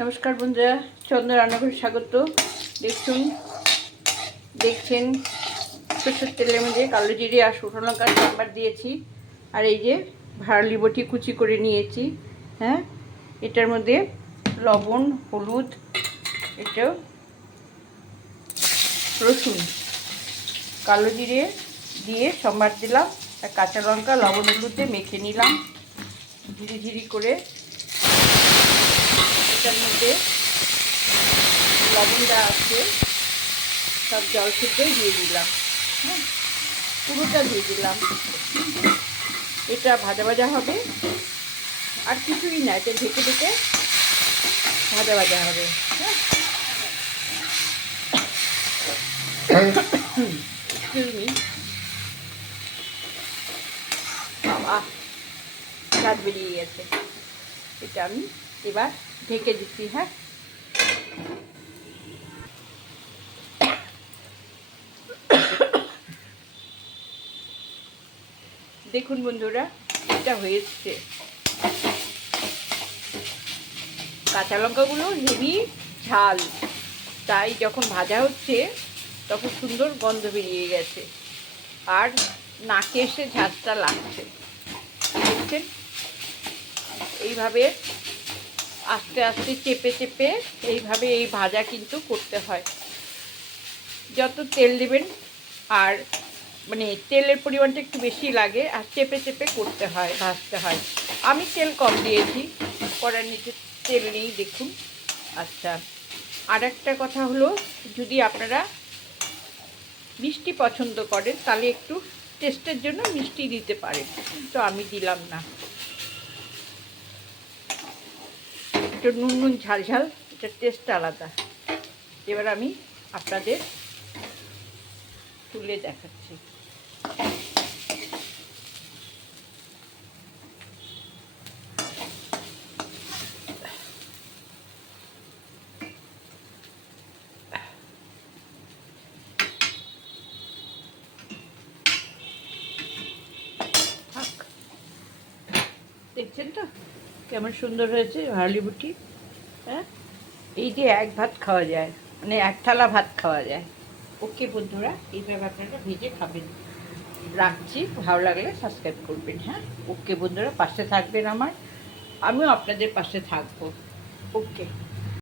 নমস্কার বন্ধুরা চন্দ্র রান্নাঘরে স্বাগত। দেখুন, দেখছেন, সরষের তেলের মধ্যে কালো জিরে আর শুকনো লঙ্কার সাম্বার দিয়েছি। আর এই যে ভারলি বটি কুচি করে নিয়েছি হ্যাঁ? এটার মধ্যে লবণ, হলুদ এটা রসুন, কালো জিরে দিয়ে সম্বার দিলাম, আর কাঁচা লঙ্কা, লবণ হলুদে মেখে নিলাম। ঝিরি ঝিরি করে এটার মধ্যে লবণটা আছে, সব জল সিদ্ধই দিয়ে দিলাম। হ্যাঁ পুরোটা দিয়ে দিলাম। এটা ভাজা ভাজা হবে। আর কিছুই না, এটা ঢেকে ঢেকে ভাজা ভাজা হবে. বাবা বেরিয়ে গেছে। এটা আমি এবার ঢেকে দিচ্ছি হ্যাঁ? দেখুন বন্ধুরা, এটা হয়েছে। কাঁচা লঙ্কাগুলো হেভি ঝাল। তাই যখন ভাজা হচ্ছে, তখন সুন্দর গন্ধ বেরিয়ে গেছে। আর নাকে এসে ঝাঁজটা লাগছে। দেখছেন? এইভাবে আস্তে আস্তে চেপে চেপে এইভাবে এই ভাজা কিন্তু করতে হয়। যত তেল দেবেন আর মানে তেলের পরিমাণটা একটু বেশি লাগে আর চেপে চেপে করতে হয়, ভাজতে হয়। আমি তেল কম দিয়েছি কড়ার নিচে তেল নেই, দেখুন। আচ্ছা আর একটা কথা হলো, যদি আপনারা মিষ্টি পছন্দ করেন, তাহলে একটু টেস্টের জন্য মিষ্টি দিতে পারেন। তো আমি দিলাম না। একটু নুন নুন ঝাল ঝাল এটার টেস্ট আলাদা। এবার আমি আপনাদের তুলে দেখাচ্ছি। দেখছেন তো? কেমন সুন্দর হয়েছে ভারলি বুটি হ্যাঁ? এই যে এক ভাত খাওয়া যায় মানে এক থালা ভাত খাওয়া যায়। ওকে বন্ধুরা, এইভাবে আপনারা ভেজে খাবেন। রাখছি, ভালো লাগলে সাবস্ক্রাইব করবেন হ্যাঁ? ওকে বন্ধুরা, পাশে থাকবেন আমার। আমিও আপনাদের পাশে থাকব। ওকে।